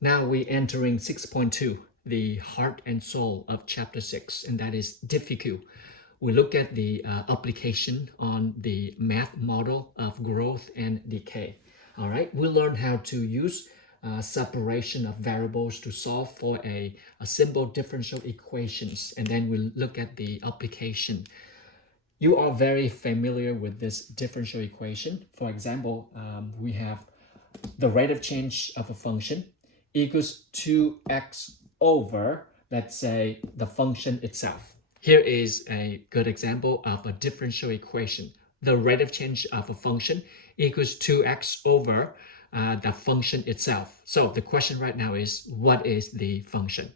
Now we're entering 6.2, the heart and soul of chapter 6, and that is difficult. We look at the application on the math model of growth and decay. All right, we learn how to use separation of variables to solve for a simple differential equations, and then we look at the application. You are very familiar with this differential equation. For example, we have the rate of change of a function equals 2x over, let's say, the function itself. Here is a good example of a differential equation. The rate of change of a function equals 2x over the function itself. So the question right now is, what is the function?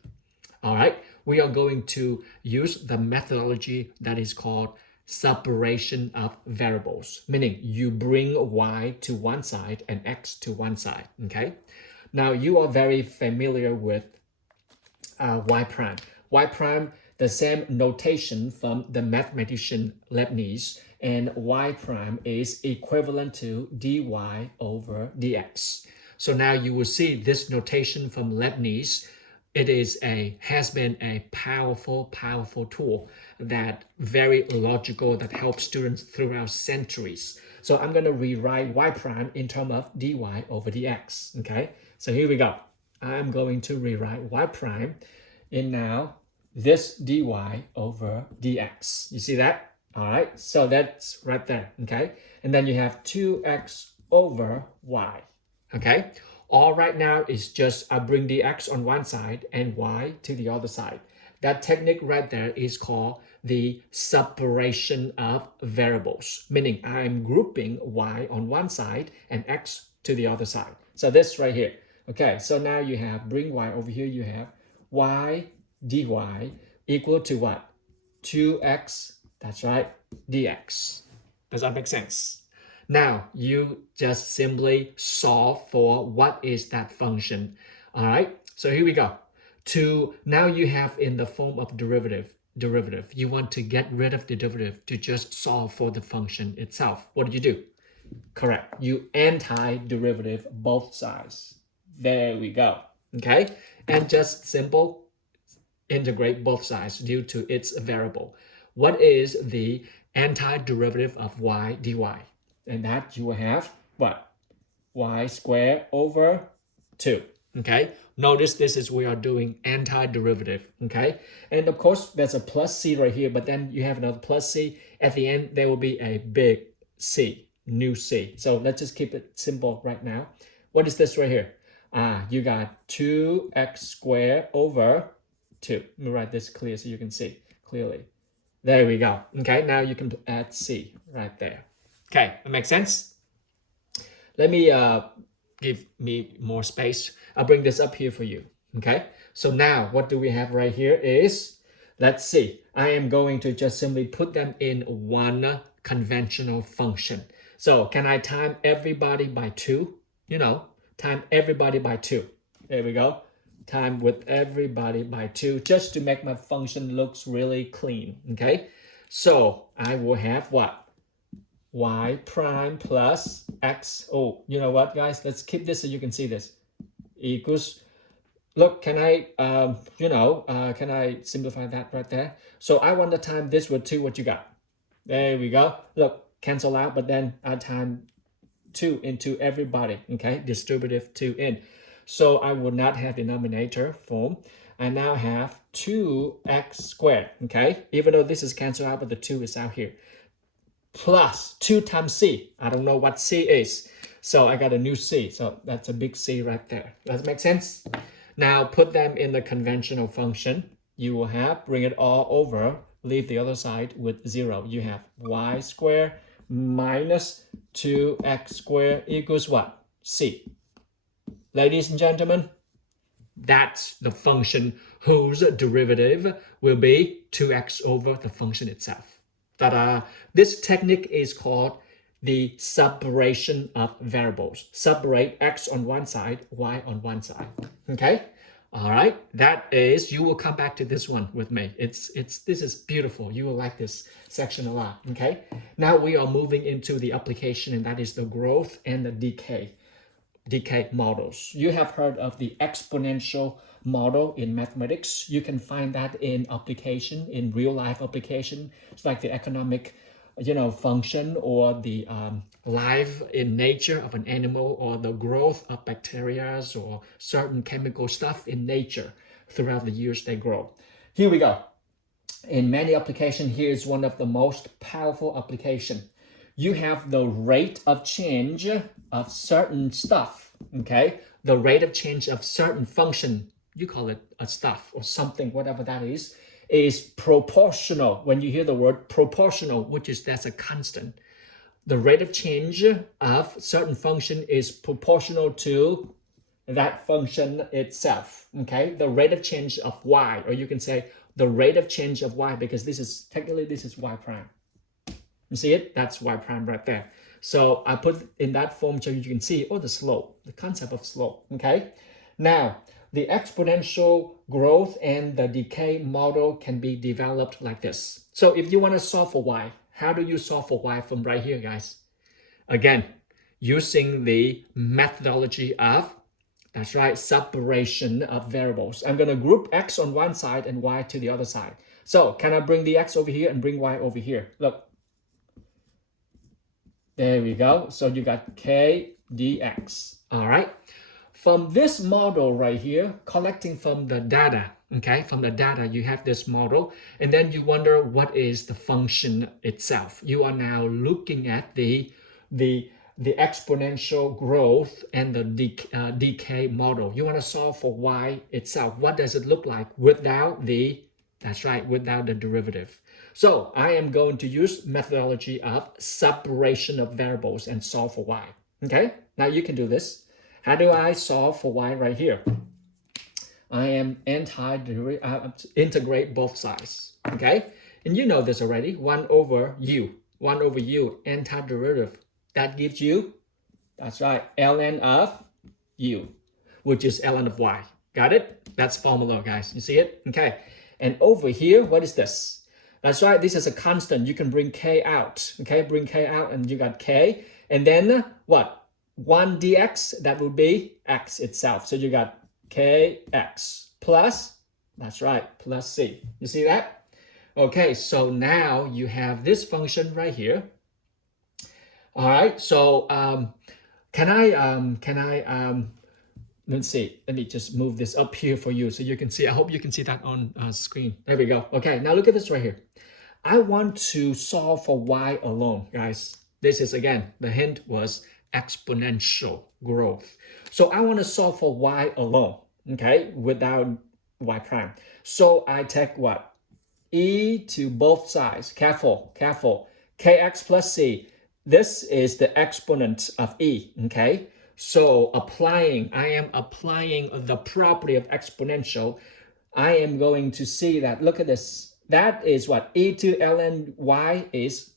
All right, we are going to use the methodology that is called separation of variables, meaning you bring y to one side and x to one side, okay? Now you are very familiar with y prime. Y prime, the same notation from the mathematician Leibniz, and y prime is equivalent to dy over dx. So now you will see this notation from Leibniz. It has been a powerful tool that very logical, that helps students throughout centuries. So I'm going to rewrite y prime in terms of dy over dx. Okay, so here we go. I'm going to rewrite y prime in now this dy over dx. You see that? All right, so that's right there. Okay, and then you have 2x over y. Okay, all right now is just I bring the x on one side and y to the other side. That technique right there is called the separation of variables, meaning I'm grouping y on one side and x to the other side. So this right here. Okay, so now you have bring y over here, you have y dy equal to what? 2x, that's right, dx. Does that make sense? Now you just simply solve for what is that function. All right, so here we go. Now you have in the form of derivative. You want to get rid of the derivative to just solve for the function itself. What do? Correct. You anti-derivative both sides. There we go. Okay, and just simple integrate both sides due to its variable. What is the antiderivative of y dy? And that you will have what? Y squared over 2. Okay, notice this is we are doing antiderivative. Okay, and of course there's a plus c right here, but then you have another plus c at the end. There will be a big c, new c. So let's just keep it simple right now. What is this right here? You got 2x squared over 2. Let me write this clear so you can see clearly. There we go. Okay, now you can add c right there. Okay, that makes sense. Let me give me more space. I'll bring this up here for you. Okay, so now what do we have right here is, let's see, I am going to just simply put them in one conventional function. So can I time everybody by 2? Time everybody by 2. There we go. Time with everybody by 2, just to make my function looks really clean. Okay, so I will have what? Y prime plus x. Oh, you know what, guys? Let's keep this so you can see this. Equals, look, can I, can I simplify that right there? So I want to time this with 2. What you got? There we go. Look, cancel out, but then I time 2 into everybody. Okay, distributive 2 in. So I will not have denominator form. I now have 2x squared. Okay, even though this is canceled out, but the 2 is out here. Plus 2 times c. I don't know what c is. So I got a new c. So that's a big c right there. Does that make sense? Now put them in the conventional function. You will have, bring it all over, leave the other side with 0. You have y squared minus 2x squared equals what? C. Ladies and gentlemen, that's the function whose derivative will be 2x over the function itself. Ta-da! This technique is called the separation of variables. Separate x on one side, y on one side. Okay? All right, that is, you will come back to this one with me. This is beautiful. You will like this section a lot. Okay? Now we are moving into the application, and that is the growth and the decay. decay models. You have heard of the exponential model in mathematics. You can find that in application, in real life application. It's like the economic, function, or the life in nature of an animal, or the growth of bacteria or certain chemical stuff in nature throughout the years they grow. Here we go. In many applications, here is one of the most powerful application. You have the rate of change of certain stuff, okay? The rate of change of certain function, you call it a stuff or something, whatever that is proportional. When you hear the word proportional, that's a constant. The rate of change of certain function is proportional to that function itself, okay? The rate of change of y, or you can say the rate of change of y, because this is y prime. You see it? That's y prime right there. So I put in that form so you can see, the slope, the concept of slope, okay? Now, the exponential growth and the decay model can be developed like this. So if you want to solve for y, how do you solve for y from right here, guys? Again, using the methodology of, that's right, separation of variables. I'm going to group x on one side and y to the other side. So can I bring the x over here and bring y over here? Look. There we go. So you got k dx. All right. From this model right here, collecting from the data, okay? From the data, you have this model, and then you wonder what is the function itself. You are now looking at the exponential growth and the decay model. You want to solve for y itself. What does it look like without the, that's right, without the derivative? So I am going to use methodology of separation of variables and solve for y. Okay, now you can do this. How do I solve for y right here? I am integrate both sides. Okay, and you know this already. 1 over u, antiderivative. That gives you, that's right, ln of u, which is ln of y. Got it? That's formula, guys. You see it? Okay. And over here, what is this? That's right, this is a constant. You can bring k out. Okay, bring k out and you got k. And then what? 1 dx, that would be x itself. So you got kx plus, that's right, plus c. You see that? Okay, so now you have this function right here. All right, so let's see, let me just move this up here for you so you can see. I hope you can see that on screen. There we go. Okay, now look at this right here. I want to solve for y alone, guys. This is, again, the hint was exponential growth. So I want to solve for y alone, okay, without y prime. So I take what? E to both sides. Careful, kx plus c. This is the exponent of e, okay? So I am applying the property of exponential. I am going to see that, look at this. That is what? E to ln y is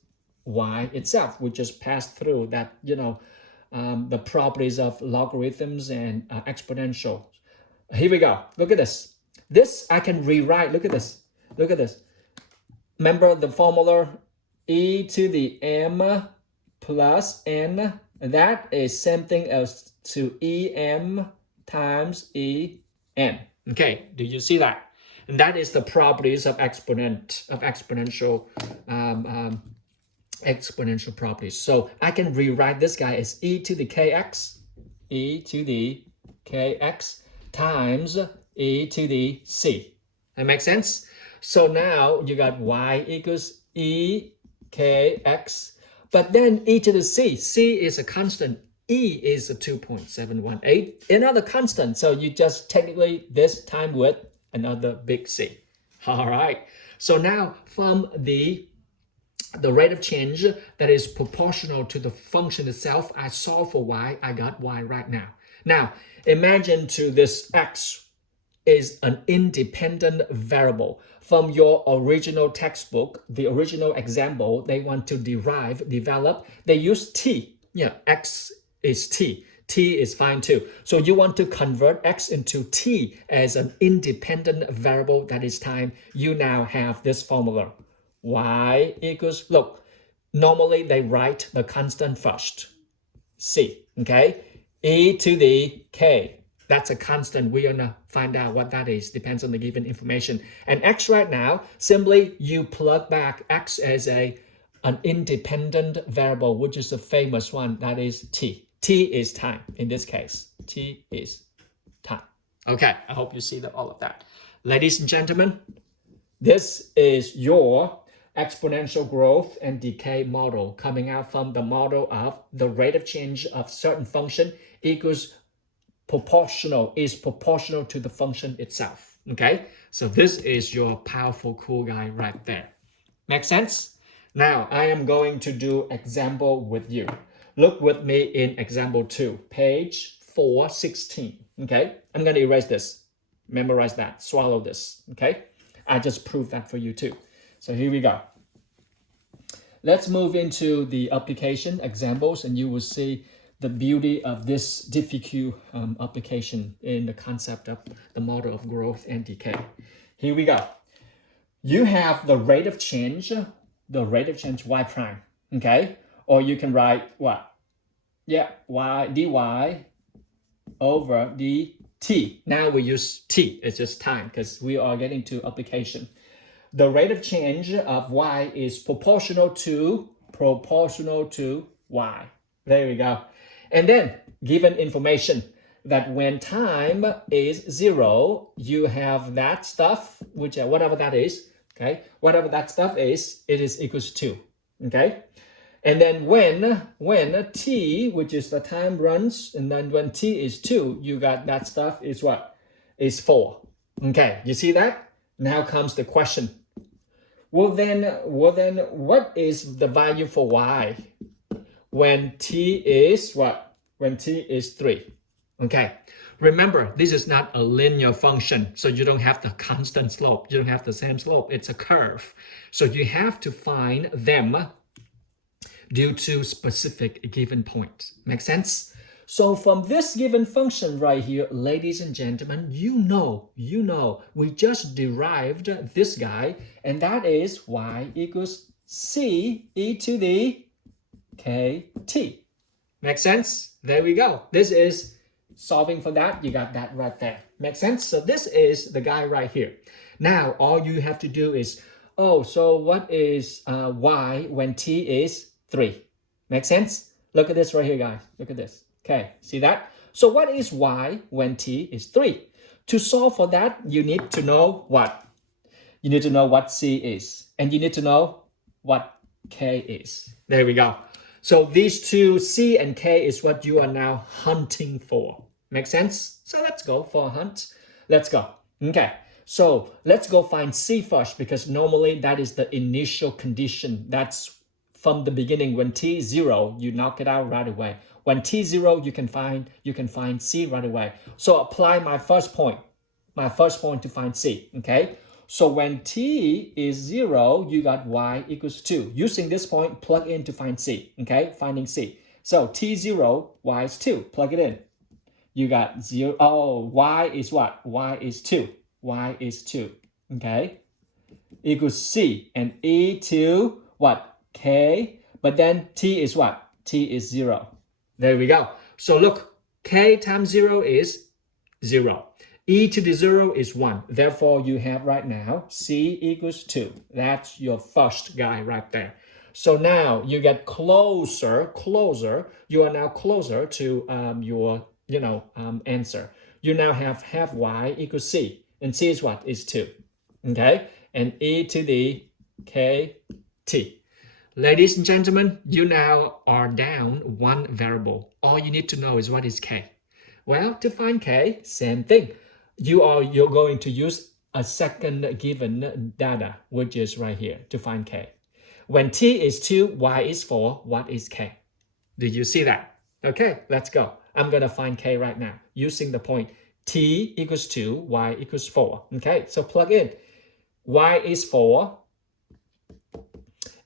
y itself. We just passed through that, the properties of logarithms and exponential. Here we go. Look at this. This I can rewrite. Look at this. Remember the formula e to the m plus n. That is same thing as to em times en. Okay, do you see that? And that is the properties of exponential properties. So I can rewrite this guy as e to the kx times e to the c. That makes sense? So now you got y equals e kx, but then e to the c. C is a constant. E is a 2.718, another constant. So you just technically this time with another big C. All right. So now from the rate of change that is proportional to the function itself, I solve for y, I got y right now. Now, imagine to this x is an independent variable. From your original textbook, the original example they want to develop, they use t. Yeah, x is t. T is fine too. So you want to convert x into t as an independent variable that is time. You now have this formula. Y equals, look, normally they write the constant first, c, okay? e to the k. That's a constant. We're gonna find out what that is. Depends on the given information. And x right now, simply you plug back x as an independent variable, which is the famous one. That is t. T is time in this case. T is time. Okay, I hope you see all of that. Ladies and gentlemen, this is your exponential growth and decay model coming out from the model of the rate of change of certain function equals is proportional to the function itself. Okay, so this is your powerful cool guy right there. Make sense? Now I am going to do example with you. Look with me in example 2, page 416. Okay, I'm going to erase this. Memorize that. Swallow this. Okay, I just proved that for you too. So here we go. Let's move into the application examples, and you will see the beauty of this DiffyQ application in the concept of the model of growth and decay. Here we go. You have the rate of change y prime, okay? Or you can write what? Yeah, y dy over dt. Now we use t, it's just time because we are getting to application. The rate of change of y is proportional to y. There we go. And then given information that when time is 0, you have that stuff, which whatever that is, okay? Whatever that stuff is, it is equals to, okay? And then when t, which is the time runs, and then when t is 2, you got that stuff is what? Is 4. Okay, you see that? Now comes the question. Well then, what is the value for y when t is what? When t is 3. Okay, remember, this is not a linear function, so you don't have the constant slope. You don't have the same slope. It's a curve. So you have to find them due to specific given point. Make sense? So from this given function right here, ladies and gentlemen, you know, we just derived this guy, and that is y equals c e to the kt. Make sense? There we go. This is solving for that. You got that right there. Make sense? So this is the guy right here. Now, all you have to do is, so what is y when t is 3? Make sense? Look at this right here, guys. Look at this. Okay, see that? So what is y when t is 3? To solve for that, you need to know what? You need to know what c is. And you need to know what k is. There we go. So these two, c and k, is what you are now hunting for. Make sense? So let's go for a hunt. Let's go. Okay, so let's go find c first, because normally that is the initial condition. That's from the beginning. When t is 0, you knock it out right away. When t is 0, you can find c right away. So apply my first point to find c. Okay. So when t is 0, you got y equals 2. Using this point, plug in to find c. Okay, finding c. So t 0, y is 2. Plug it in. You got 0. Oh, y is what? Y is 2. Y is 2. Okay, equals c, and e to what? K. But then t is what? T is 0. There we go. So look, k times 0 is 0. E to the 0 is 1. Therefore, you have right now c equals 2. That's your first guy right there. So now you get closer. You are now closer to your answer. You now have y equals c. And c is what? Is 2. Okay? And e to the kt. Ladies and gentlemen, you now are down one variable. All you need to know is what is k. Well, to find k, same thing. You're going to use a second given data, which is right here, to find k. When t is 2, y is 4, what is k? Did you see that? Okay, let's go. I'm going to find k right now using the point t equals 2, y equals 4. Okay, so plug in. Y is 4.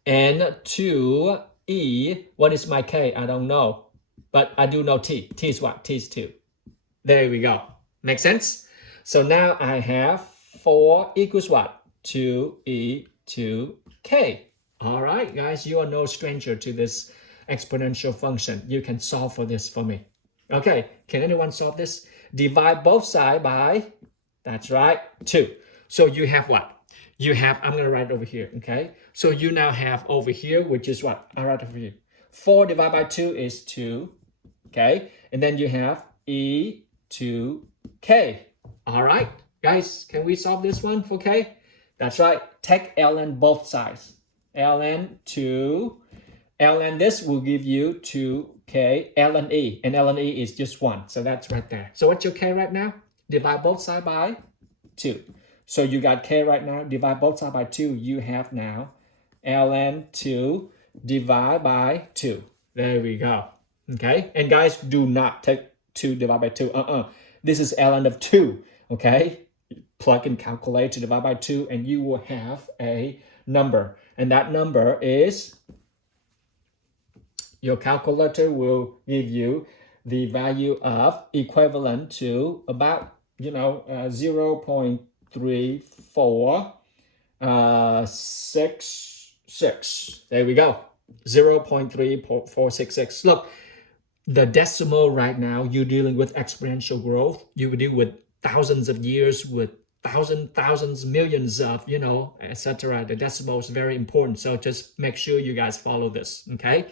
And 2e, what is my k? I don't know. But I do know t. T is what? T is 2. There we go. Make sense? So now I have 4 equals what? 2e to k. All right, guys, you are no stranger to this exponential function. You can solve for this for me. Okay, can anyone solve this? Divide both sides by, that's right, 2. So you have what? You have, I'm going to write over here, okay? So you now have over here, which is what? I'll write over here. 4 divided by 2 is 2, okay? And then you have e to k. All right, guys, can we solve this one for k? That's right, take ln both sides. ln 2, ln this will give you 2k, ln e, and ln e is just 1. So that's right there. So what's your k right now? Divide both sides by 2. So you got k right now, divide both sides by 2. You have now ln 2 divide by 2. There we go. Okay, and guys, do not take 2 divided by 2. This is ln of 2. Okay, plug in calculator, divide by 2, and you will have a number. And that number is, your calculator will give you the value of equivalent to about, 0.3466. There we go. 0.3466. Look, the decimal right now, you're dealing with exponential growth. You deal with thousands of years, with thousands, millions of, etc. The decimal is very important. So just make sure you guys follow this, okay?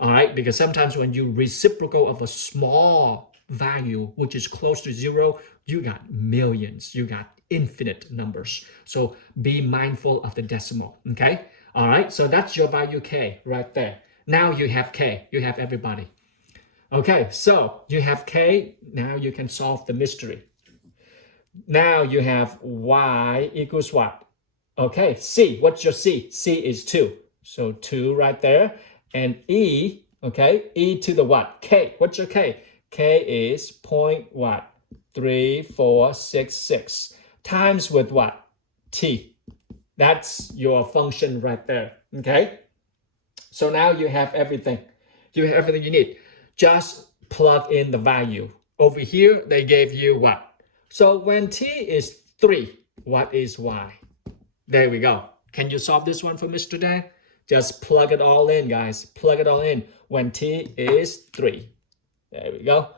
All right, because sometimes when you reciprocal of a small value, which is close to 0, you got millions, you got infinite numbers. So be mindful of the decimal, okay? All right, so that's your value k right there. Now you have k, you have everybody. Okay, so you have k, now you can solve the mystery. Now you have y equals what? Okay, c, what's your c? C is 2, so 2 right there. And e, okay, e to the what? K, what's your k? K is point what? 3466 times with what? T. That's your function right there, okay? So now you have everything. You have everything you need. Just plug in the value. Over here, they gave you what? So when t is 3, what is y? There we go. Can you solve this one for Mr. Dan? Just plug it all in, guys. Plug it all in when t is 3. There we go.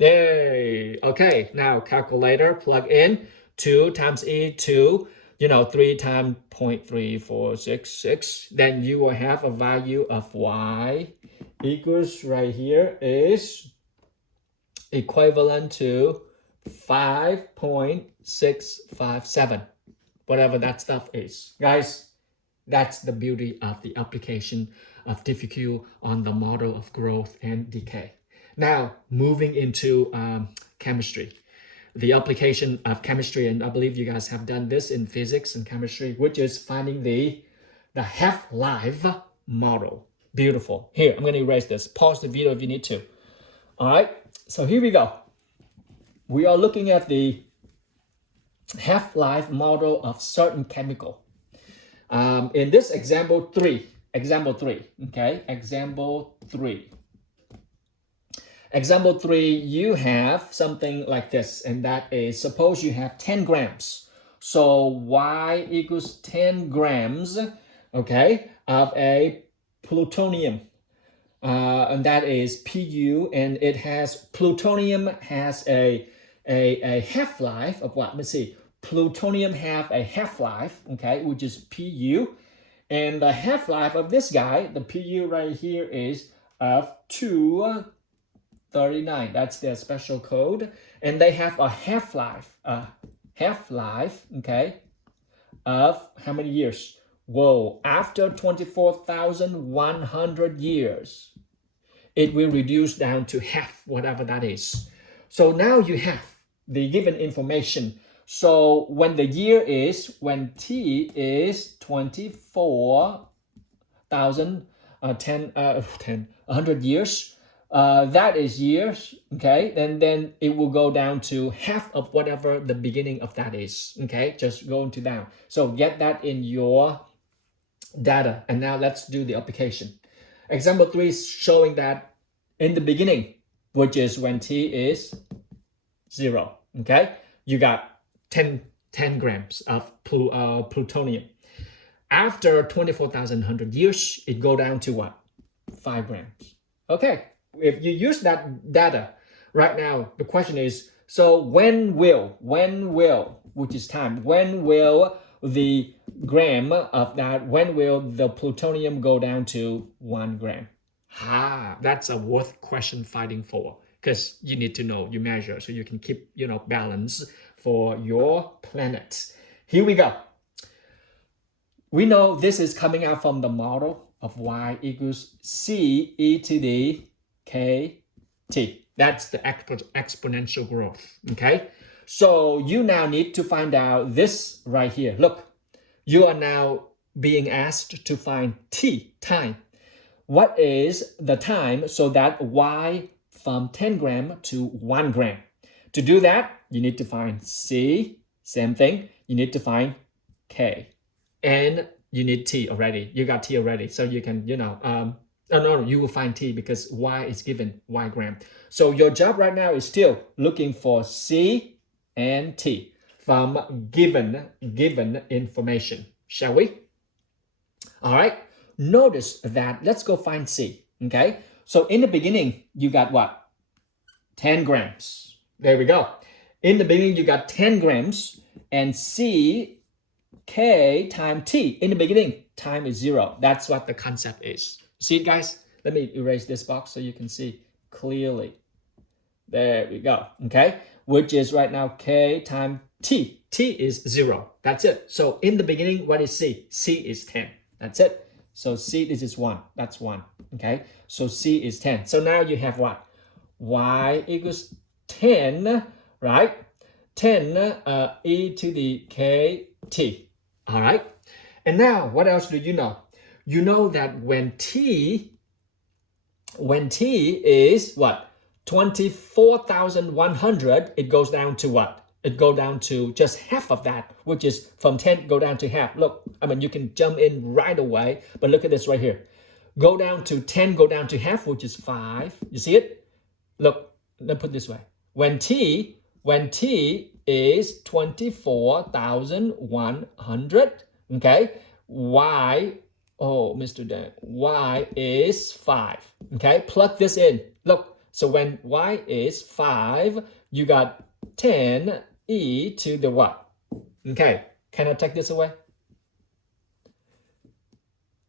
Okay, now calculator, plug in 2 times e to, 3 times 0.3466. Then you will have a value of y equals right here is equivalent to 5.657. Whatever that stuff is. Guys, that's the beauty of the application of DiffyQ on the model of growth and decay. Now, moving into chemistry. The application of chemistry, and I believe you guys have done this in physics and chemistry, which is finding the half-life model. Beautiful. Here, I'm going to erase this. Pause the video if you need to. All right, so here we go. We are looking at the half-life model of certain chemical. In this example 3, okay, example 3, you have something like this, and that is, suppose you have 10 grams. So y equals 10 grams, okay, of a plutonium. And that is Pu, and it has, plutonium has a half-life of what? Let's see. Plutonium have a half-life, okay, which is Pu, and the half-life of this guy, the Pu right here, is of 239. That's their special code, and they have a half-life, okay, of how many years? Whoa! After 24,100 years, it will reduce down to half, whatever that is. So now you have the given information. So when the year is, when t is 24,000, 100 years, that is years, okay? And then it will go down to half of whatever the beginning of that is, okay? Just go into down. So get that in your data. And now let's do the application. Example 3 is showing that in the beginning, which is when t is 0, okay? You got 10 grams of plutonium. After 24,100 years, it go down to what? 5 grams. Okay, if you use that data right now, the question is, so when will, which is time, when will the gram of that, when will the plutonium go down to 1 gram? That's a worth question fighting for, because you need to know, you measure, so you can keep, balance for your planet. Here we go. We know this is coming out from the model of y equals c e to the k t. That's the exponential growth, okay? So you now need to find out this right here. Look, you are now being asked to find t, time. What is the time so that y from 10 gram to 1 gram? To do that, you need to find c, same thing. You need to find k. And you need t already. You got t already. So you can, no, you will find t because y is given y gram. So your job right now is still looking for c and t from given information. Shall we? All right. Notice that, let's go find c, okay? So in the beginning, you got what? 10 grams. There we go. In the beginning, you got 10 grams, and c, k times t. In the beginning, time is 0. That's what the concept is. See it, guys? Let me erase this box so you can see clearly. There we go, okay? Which is right now k times t. T is 0. That's it. So in the beginning, what is c? C is 10. That's it. So c, this is 1. That's 1, okay? So c is 10. So now you have what? Y equals 10, right? 10 e to the k t. All right? And now, what else do you know? You know that when t is what? 24,100, it goes down to what? It goes down to just half of that, which is from 10 go down to half. Look, I mean, you can jump in right away, but look at this right here. Go down to 10, go down to half, which is 5. You see it? Look, let me put it this way. When t is 24,100, okay, y, oh, Mr. Dan, y is 5, okay? Plug this in. Look, so when y is 5, you got 10 e to the what? Okay, can I take this away?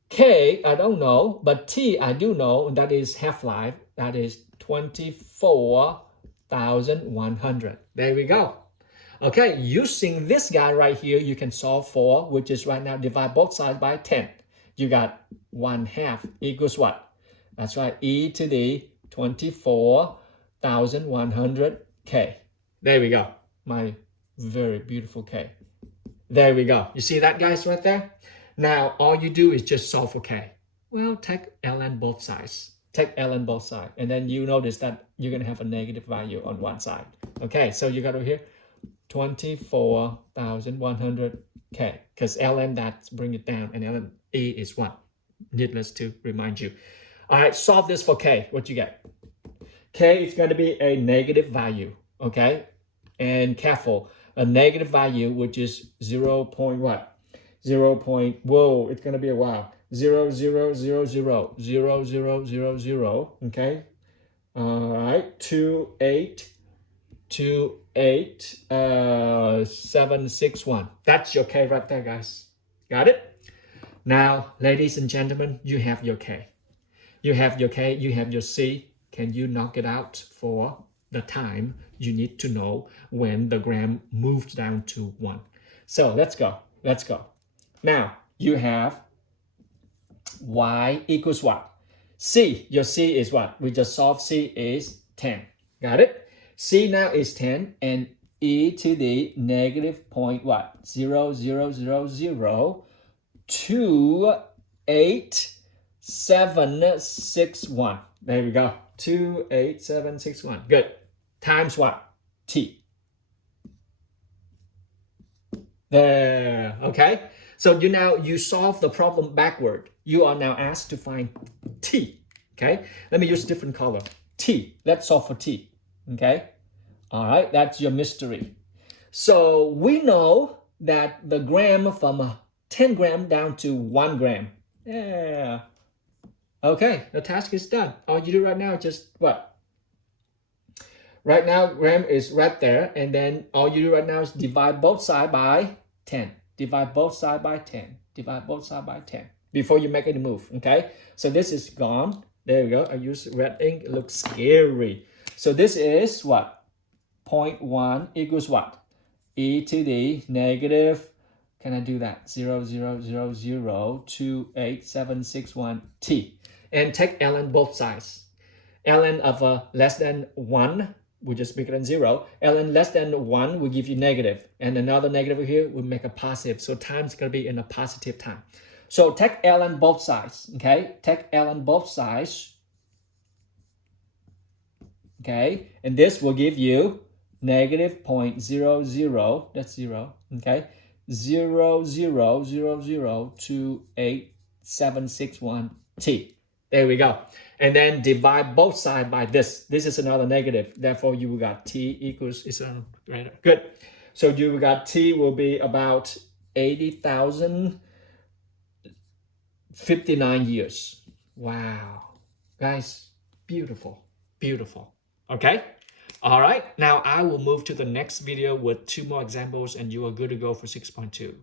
K, I don't know, but T, I do know, that is half-life. That is 24,100. There we go. Okay, using this guy right here, you can solve for, which is right now, divide both sides by 10. You got 1/2 equals what? That's right, e to the 24,100 k. There we go, my very beautiful k. There we go. You see that, guys, right there? Now, all you do is just solve for k. Well, take ln both sides. Take ln both sides. And then you notice that you're going to have a negative value on one side. Okay, so you got over here 24,100 k. Because ln, that bring it down. And ln e is what? Needless to remind you. All right, solve this for k. What you get? K is going to be a negative value. Okay? And careful. A negative value, which is 0. What? 0. Whoa, it's going to be a while. 0, 0, 0, 0, 0, 0, 0, 0. Okay. All right. 2, 8, 2, 8, 7, 6, 1. That's your K right there, guys. Got it? Now, ladies and gentlemen, you have your K. You have your K, you have your C. Can you knock it out for the time you need to know when the gram moves down to 1? So let's go. Let's go. Now, you have y equals what? C. Your C is what? We just solved C is 10. Got it? C now is 10, and e to the negative point what? 0, 0, 0, 0, 2, 8, 7, 6, 1. There we go. 2, 8, 7, 6, 1. Good. Times what? T. There. Okay. So you solve the problem backward. You are now asked to find T. Okay. Let me use different color. T. Let's solve for T. Okay. All right. That's your mystery. So we know that the gram from 10 gram down to 1 gram. Yeah. Okay, the task is done. All you do right now is just what? Right now, gram is right there, and then all you do right now is divide both sides by 10. Divide both sides by 10. Divide both sides by 10 before you make any move, okay? So this is gone. There we go. I use red ink. It looks scary. So this is what? 0.1 equals what? E to the negative, can I do that? 0.0002871 t. And take ln both sides. ln of less than 1 will just bigger than 0. ln less than 1 will give you negative. And another negative here will make a positive. So time is going to be in a positive time. So take ln both sides, okay? Take ln both sides, okay? And this will give you negative 0.00, that's 0, okay? 0.0002871 t. There we go. And then divide both sides by this. This is another negative. Therefore, you got t equals, right? Good. So you got t will be about 80,059 years. Wow. Guys, beautiful, beautiful. Okay? All right. Now I will move to the next video with 2 more examples and you are good to go for 6.2.